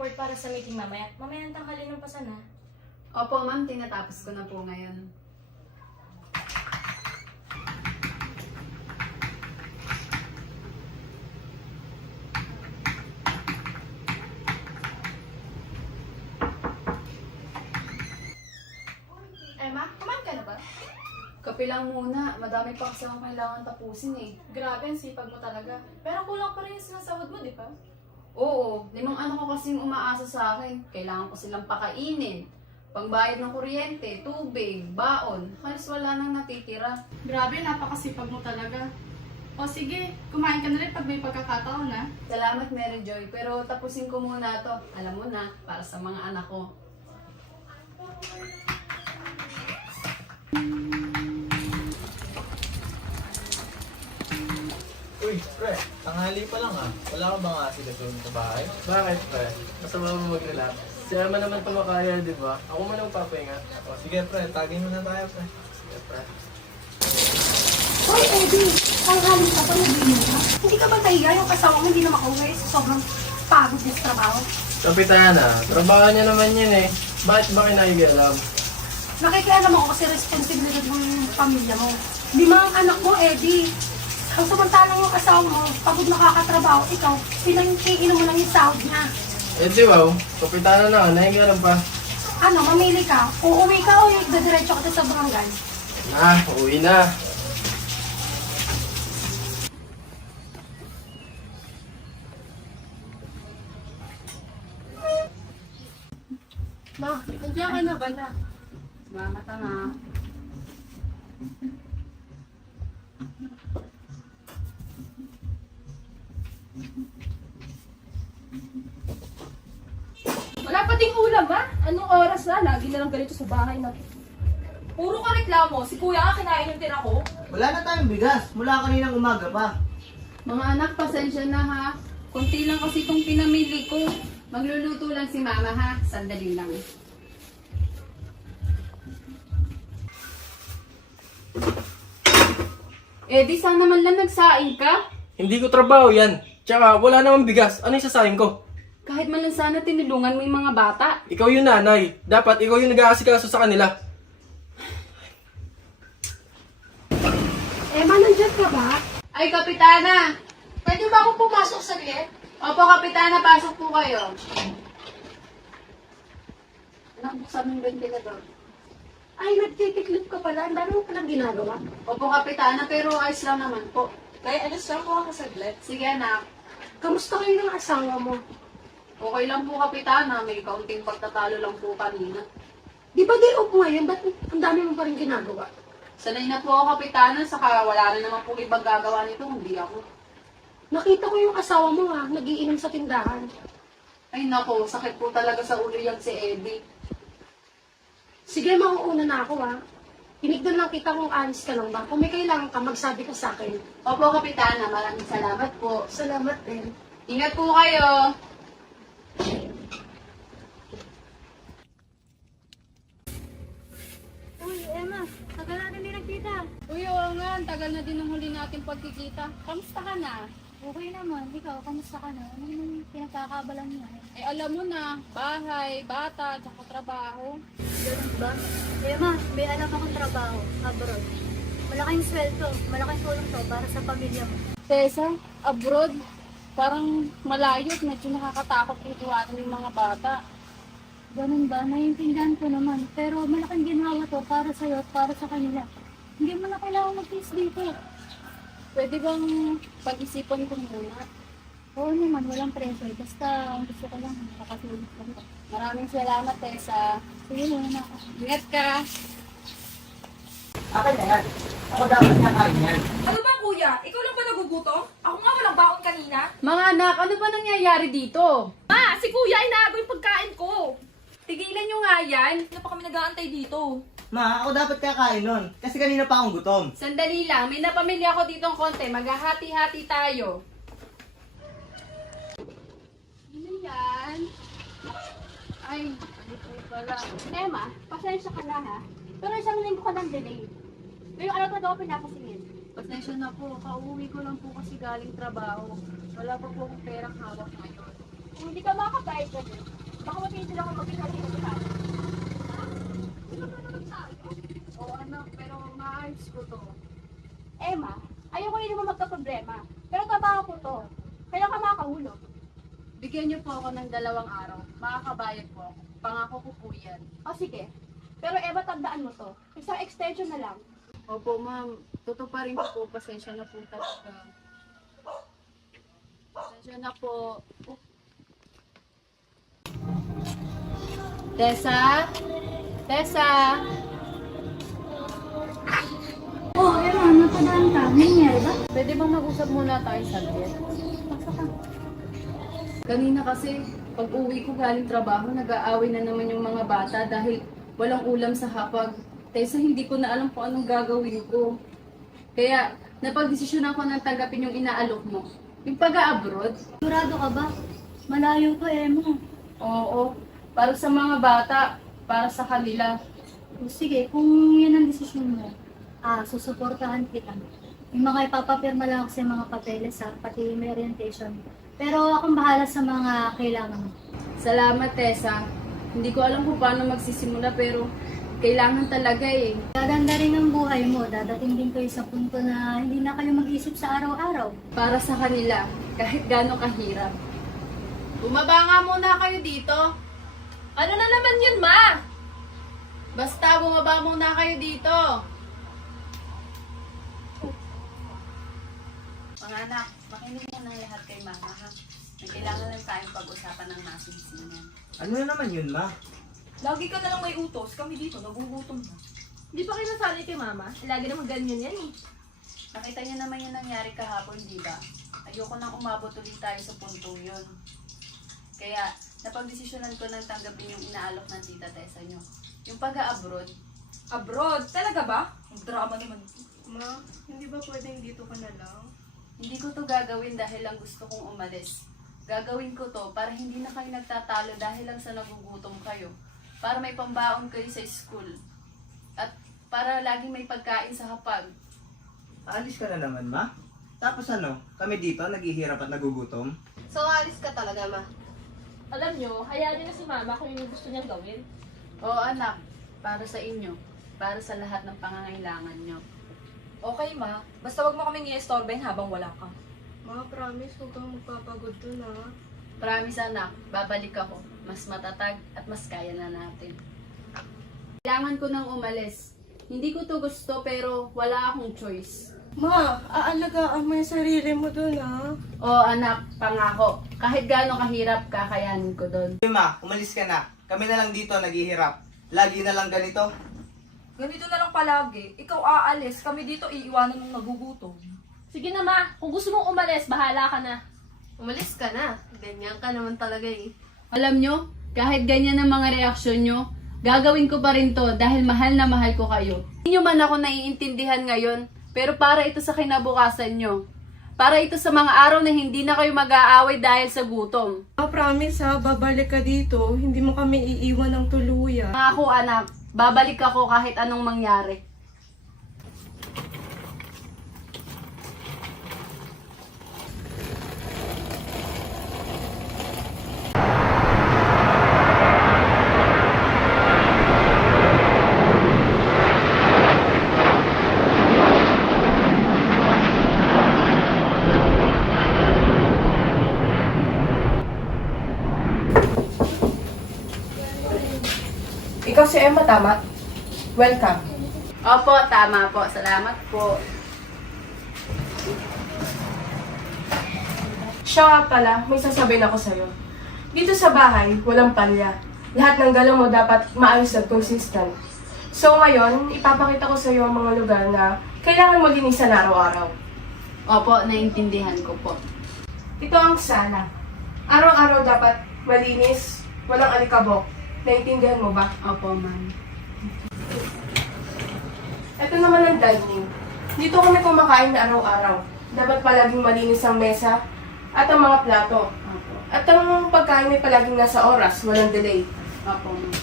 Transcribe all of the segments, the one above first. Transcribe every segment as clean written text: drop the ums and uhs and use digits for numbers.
report para sa meeting mamaya. Mamaya ang tanghali ng pasan ha. Opo ma'am, tinatapos ko na po ngayon. Emma, kumain ka na ba? Kape lang muna, madami pa kasi akong kailangan tapusin eh. Grabe, ang sipag mo talaga. Pero kulang pa rin yung sinasahod mo, di ba? Oo, 5 anak ko kasing umaasa sa akin. Kailangan ko silang pakainin. Pangbayad ng kuryente, tubig, baon. Halos wala nang natitira. Grabe, napakasipag mo talaga. O sige, kumain ka na rin pag may pagkakataon na. Salamat Mary Joy, pero tapusin ko muna to. Alam mo na, para sa mga anak ko. Uy, pre, tanghali pa lang ah. Wala ka bang asikasunod sa bahay? Bakit, pre? Masama mo mag-relax. Siya naman ito makaya, di ba? Ako man ang papahinga. O sige pre, tagay mo na tayo pre. Sige, pre. Hoy, Eddie! Tanghali ka pa, nagbinin ka. Hindi ka ba nahiya yung kasama mo hindi na makauwi sa sobrang pagod niya sa trabaho? Kapitana, trabaho niya naman yun eh. Bakit ba kinahigalam? Nakikialam ako kasi responsibilidad ng pamilya mo. 5 ang anak mo, Eddie. Ang samantalang yung asawa mo, pagod nakakatrabaho, ikaw, pinang-iinom mo lang yung sahod niya. Eh di wow, kapitana na, nahigalam pa. Ano, mamili ka? Uuwi ka o dadiretso ka sa barangay? Na, uwi na. Ma, nandiyan ka na ba na? Salamat anak. Wala pa ding ulam ha? Anong oras na? Lagi na lang ganito sa bahay na. Puro ka reklamo. Si kuya nga kinain yung tira ko. Wala na tayong bigas. Mula kaninang umaga pa. Mga anak, pasensya na ha. Kunti lang kasi itong pinamili ko. Magluluto lang si mama ha. Sandali lang. Eh di sana man lang nagsaing ka. Hindi ko trabaho yan. Tsaka wala namang bigas. Ano yung sasayin ko? Kahit man lang sana tinulungan mo yung mga bata. Ikaw yung nanay. Dapat ikaw yung nag-aasikaso sa kanila. Emma, nandiyan ka ba? Ay, Kapitana! Pwede ba ako pumasok saglit? Opo, Kapitana, pasok po kayo. Anak, buksan mo yung ventilador. Ay, nagtitiklop ka pala. Ang dami mo palang ginagawa. Opo, Kapitana, pero ayos lang naman po. Kaya alas lang po ako saglit. Sige, anak. Kamusta kayo ng asawa mo? Okay lang po, Kapitana. May kaunting pagtatalo lang po kanina. Di ba day off ngayon? Ba't ang dami mo pa rin ginagawa? Sanay na po ako, Kapitana. Saka wala na naman po ibang gagawa nito, hindi ako. Nakita ko yung asawa mo ha, nagiinom sa tindahan. Ay, nako. Sakit po talaga sa ulo yan si Eddie. Sige, mauuna na ako ha. Tinignan lang kita kung alis ka lang ba. Kung may kailangan ka, magsabi ka sa akin. Opo, Kapitana. Maraming salamat po. Salamat din. Ingat po kayo. Uy, Emma, tagal natin din nagkita. Uy, oo nga. Ang tagal na din ng huli natin pagkikita. Kamusta ka na? Okay naman. Ikaw, kamusta ka na? Ano yung pinagkakabalan niya? Eh, alam mo na. Bahay, bata, tsaka trabaho. Ganun ba? Emma, may alam akong trabaho, abroad. Malaking sweldo, malaking tulong to para sa pamilya mo. Tessa, abroad, parang malayo at medyo nakakatakot ituwanan ng mga bata. Ganun ba? Naiintindihan ko naman. Pero malaking ginawa to para sa'yo at para sa kanila. Hindi mo na kailangan mag-face dito. Pwede bang pag-isipan ko muna? Oo naman, walang pressure. Basta ang gusto ko lang, makatulog ko. Maraming salamat, Tessa. Sige, muna na ako. Ingat ka. Akin na yan. Ako dapat nakain yan. Ano ba kuya? Ikaw lang ba nagugutom? Ako nga walang baon kanina. Mga anak, ano ba nangyayari dito? Ma, si kuya inaago yung pagkain ko. Tigilan nyo nga yan. Hindi na pa kami nag-aantay dito. Ma, ako dapat kakain nun. Kasi kanina pa akong gutom. Sandali lang, may napamilya ako ditong konti. Maghahati-hati tayo. Ano yan? Ay, ano po pala. Emma, pasensya ka na ha. Pero isang linggo ka ng delay. Pero ano to daw pinapasingin? Pasensya na po, kauwi ko lang po kasi galing trabaho. Wala pa po akong perang hawak ngayon. Kung hindi ka makakapayag na din, baka mapinsin ako maging halina sa tayo. Oo anak, pero maayos ko to. Emma, ayoko rin naman magka-problema. Pero trabaho ko to. Kaya ka makakahulog. Bigyan niyo po ako ng 2 araw. Makakabayad po ako. Pangako ko po yan. O sige. Pero Emma, tandaan mo to. Isang extension na lang. Opo ma'am, tutuparin ko po. Pasensya na po talaga. Pasensya na po. Tessa? Tessa? Oh, Emma, napadaan ka. May nangyari ba? Pwede bang mag-usap muna tayo saglit? Pasok ka. Kanina kasi, pag uwi ko galing trabaho, nag-aaway na naman yung mga bata dahil walang ulam sa hapag. Tessa, hindi ko na alam kung anong gagawin ko. Kaya, napag-desisyon ako na tanggapin yung inaalok mo. Yung pag-abroad? Sigurado ka ba? Malayo to, Emma. Oo, para sa mga bata, para sa kanila. O sige, kung yan ang desisyon mo, susuportahan kita. Yung mga ipapapirma lang ako sa mga papeles pati may orientation. Pero akong bahala sa mga kailangan mo. Salamat, Tessa. Hindi ko alam kung paano magsisimula pero kailangan talaga eh. Gaganda rin ang buhay mo. Dadating din kayo sa punto na hindi na kayo mag-isip sa araw-araw. Para sa kanila, kahit gaano kahirap. Bumaba nga muna kayo dito. Ano na naman yun, Ma? Basta bumaba muna kayo dito. Mga anak, makinig mo ng lahat kay Mama ha. May kailangan lang tayong pag-usapan ng masinsinan. Ano na naman yun, ma? Lagi ka na lang may utos. Kami dito, nagugutom na. Hindi pa kayo nasanay kay Mama? Lagi naman ganyan yan eh. Nakita niyo naman yung nangyari kahapon, di ba? Ayoko nang umabot ulit tayo sa puntong yun. Kaya, napagdesisyonan ko nang tanggapin yung inaalok ng tita Tessa nyo. Yung pag-abroad, Abroad? Talaga ba? Ang drama naman. Ma, hindi ba pwedeng dito ka na lang? hindi ko to gagawin dahil lang gusto kong umalis. Gagawin ko to para hindi na kayo nagtatalo dahil lang sa nagugutom kayo. Para may pambaon kayo sa school. At para laging may pagkain sa hapag. Aalis ka na naman, ma? Tapos ano, kami dito naghihirap at nagugutom? So, alis ka talaga, Ma. Alam nyo, hayaan nyo na si Mama kung yun yung gusto niyang gawin. Oo anak, para sa inyo. Para sa lahat ng pangangailangan nyo. Okay, Ma. Basta wag mo kaming i-estorben habang wala ka. Ma, promise, huwag kang magpapagod dun ha. Promise anak, babalik ako. Mas matatag at mas kaya na natin. Kailangan ko nang umalis. Hindi ko to gusto pero wala akong choice. Ma, aalagaan mo yung sarili mo dun ha. Oo anak, pangako. Kahit gaano kahirap, kakayanin ko doon. Hey, ma, umalis ka na. Kami na lang dito naghihirap. Lagi na lang ganito. Ganito na lang palagi. Ikaw aalis, kami dito iiwanan mong nagugutom. Sige na, Ma. Kung gusto mong umalis, bahala ka na. Umalis ka na. Ganyan ka naman talaga eh. Alam nyo, kahit ganyan ang mga reaksyon nyo, gagawin ko pa rin to dahil mahal na mahal ko kayo. Hindi nyo man ako naiintindihan ngayon, pero para ito sa kinabukasan nyo. Para ito sa mga araw na hindi na kayo mag-aaway dahil sa gutom. Ma, promise ha, babalik ka dito. Hindi mo kami iiwan ng tuluyan. Ako anak, babalik ako kahit anong mangyari. Ikaw si Emma, tama? Welcome. Opo, tama po. Salamat po. Siya nga pala, may sasabihin ako sa'yo. Dito sa bahay, walang palya. Lahat ng galaw mo dapat maayos at consistent. So ngayon, ipapakita ko sa'yo ang mga lugar na kailangan mo linisan araw-araw. Opo, naintindihan ko po. Ito ang sala. Araw-araw dapat malinis, walang alikabok. Naintindihan mo ba? Opo, ma'am. Ito naman ang dining. Dito kami kumakain na araw-araw. Dapat palaging malinis ang mesa at ang mga plato. Opo. At ang pagkain ay palaging nasa oras, walang delay. Opo, ma'am.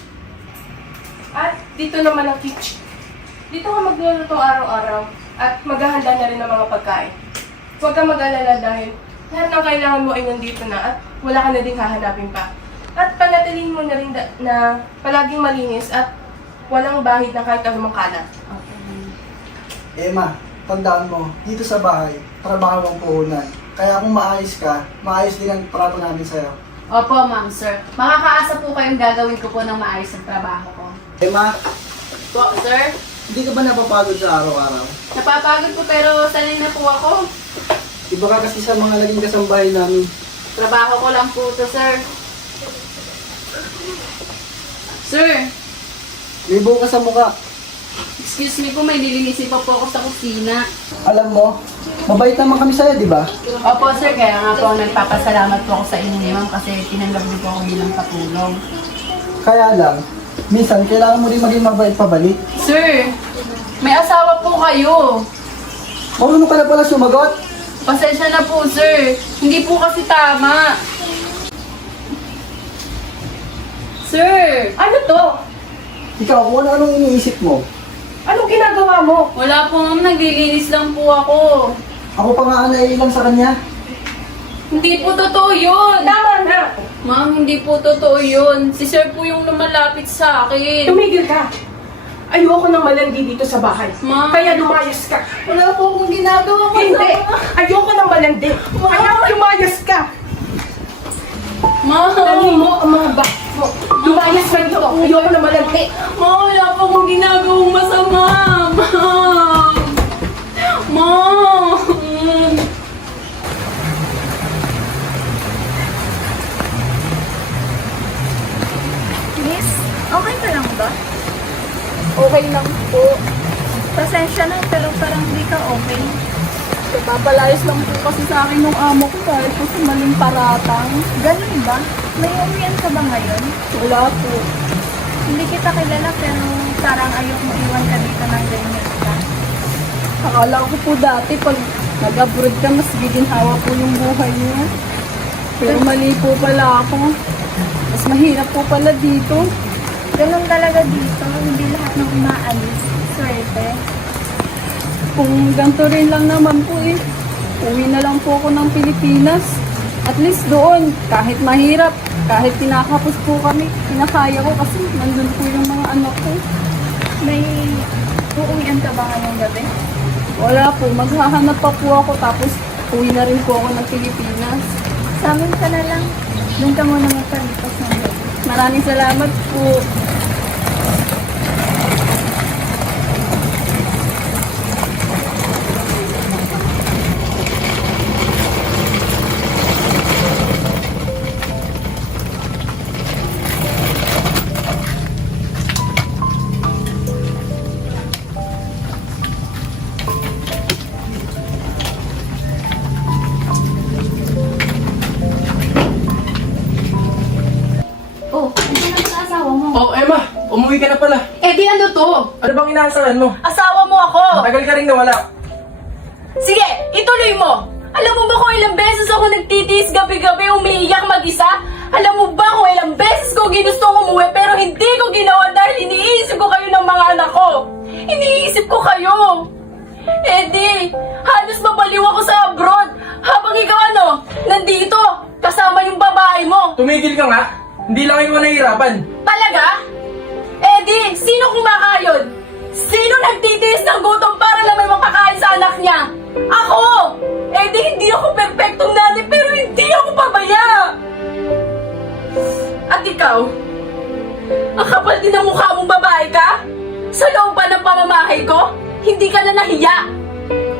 At dito naman ang kitchen. Dito ka magluluto araw-araw at maghahanda na rin ng mga pagkain. Huwag kang mag-alala dahil lahat ng kailangan mo ay nandito na at wala ka na ding hahanapin pa. At panatilihin mo na rin na palaging malinis at walang bahid na kahit anumang kalat. Emma, tandaan mo, dito sa bahay, trabaho ang puhunan. Kaya kung maayos ka, maayos din ang trato namin sa'yo. Opo, ma'am, sir. Makakaasa po kayong gagawin ko po ng maayos ang trabaho ko. Emma, Po, sir? hindi ka ba napapagod sa araw-araw? Napapagod po pero sanay na po ako. Iba ka kasi sa mga naging kasambahay namin. Trabaho ko lang po to, sir. Sir, May buhok ka sa mukha. excuse me po, may nilinisin pa po ako sa kusina. Alam mo, mabait naman kami sa'yo, di ba? Opo, sir, kaya nga po nagpapasalamat po ako sa inyo ni ma'am kasi tinanggap niyo po ako bilang katulong. Kaya lang, minsan kailangan mo rin maging mabait pabalik. Sir, may asawa po kayo. Marunong ka na pala sumagot. Pasensya na po, sir. Hindi po kasi tama. Sir! Ano to? Ikaw, kung ano-anong iniisip mo. Anong ginagawa mo? Wala po, ma'am. Naglilinis lang po ako. Ako pa nga ang naiilang sa kanya. Hindi po totoo yun. Tama na! Ma'am, hindi po totoo yun. Si sir po yung lumalapit sa akin. Tumigil ka! Ayoko nang malandi dito sa bahay. Ma'am. Kaya lumayas ka. Wala po akong ginagawa. Hindi! Ayoko nang malandi. Kaya lumayas ka. Ma'am! Dali mo ang mga bag mo. Lumayas ka dito. Ayoko nang malandi. Ma'am, wala po akong ginagawang masama. Ma'am! Ma'am! Miss, okay ka lang ba? Okay lang po. Pasensya na, pero parang hindi ka okay. Papalayas lang po kasi sa akin ng amo ko dahil po sa maling paratang. Ganun ba? May uwian ka ba ngayon? Wala po. Hindi kita kilala, pero parang ayok mo iwan ka dito ng ganyan ka. Akala ko po dati pag nag-abroad ka, mas giginhawa po yung buhay niya. Pero mali po pala ako. Mas mahirap po pala dito. Ganun talaga dito, hindi lahat ng umaalis. Swerte. Kung ganito rin lang naman po eh. Uwi na lang po ako ng Pilipinas. At least doon, kahit mahirap, kahit kinakapos po kami, kinakaya ko kasi nandun po yung mga anak ko. May uuwian ka ba ngayong gabi? Wala po, maghahanap pa po ako tapos uwi na rin po ako ng Pilipinas. Sa amin ka na lang. Doon ka muna magpalipas ng gabi. Maraming salamat po. Oh, hindi na sa asawa mo. Oh, Emma! Umuwi ka na pala. Eh di ano to? Ano bang inaasahan mo? Asawa mo ako! Tagal ka rin nawala. Sige, ituloy mo! Alam mo ba kung ilang beses ako nagtitiis gabi-gabi umiiyak mag-isa? Alam mo ba kung ilang beses ko ginustong umuwi pero hindi ko ginawa dahil iniisip ko kayo ng mga anak ko? Iniisip ko kayo! Eddie, halos mabaliw ako sa abroad habang ikaw nandito, kasama yung babae mo. Tumigil ka nga. Hindi lang ikaw nahihirapan. Talaga? Eddie, sino kumakayod? Sino nagtitiis ng gutom para lang may mapakain sa anak niya? Ako! Eddie, hindi ako perfectong nanay pero hindi ako pabaya! At ikaw? Ang kapal din ang mukha mong babae ka? Sa loob ba ng pamamahay ko? Hindi ka na nahiya!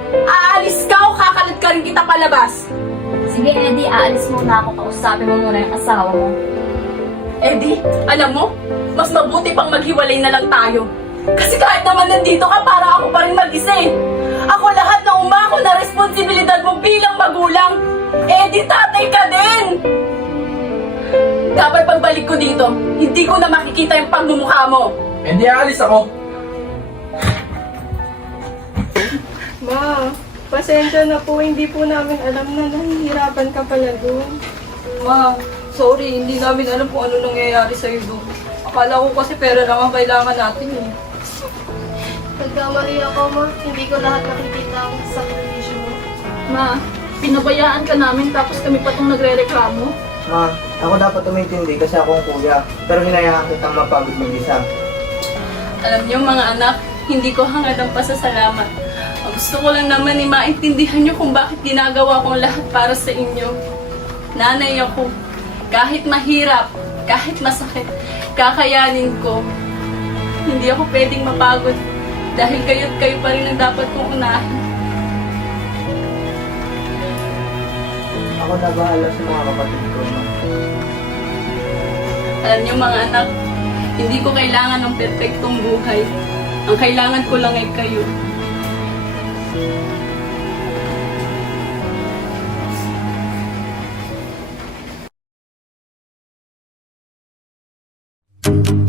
Aalis ka o kakalat ka rin kita palabas? Sige, Eddie, aalis muna ako. Kausapin mo muna yung asawa mo. Eddie, alam mo, mas mabuti pang maghiwalay na lang tayo. Kasi kahit naman nandito ka, para ako pa rin mag-isa eh. Ako lahat na umako na responsibilidad mo bilang magulang. Eddie, tatay ka din! Dapat pagbalik ko dito, hindi ko na makikita yung pagmumukha mo. Hindi aalis ako. Ma, pasensya na po. Hindi po namin alam na nahihirapan ka pala doon. Ma, sorry, hindi namin alam kung ano nangyayari sa'yo doon. Akala ko kasi pera lang ang kailangan natin eh. Nagkamali ako, ma. Hindi ko lahat nakikita ang sakripisyo mo. Ma, pinabayaan ka namin tapos kami pa itong nagre-reklamo. Ma, ako dapat umintindi kasi akong kuya. Pero hinayaan kitang mapagod mag-isa. Alam niyo mga anak, hindi ko hangad ang pasasalamat. Ang gusto ko lang naman maintindihan niyo kung bakit ginagawa kong lahat para sa inyo. Nanay ako, kahit mahirap, kahit masakit, kakayanin ko. Hindi ako pwedeng mapagod dahil kayo't kayo pa rin ang dapat kong unahin. Ako na bahala sa mga kapatid ko, ma. Alam niyo mga anak, hindi ko kailangan ng perfectong buhay. Ang kailangan ko lang ay kayo. Thank you.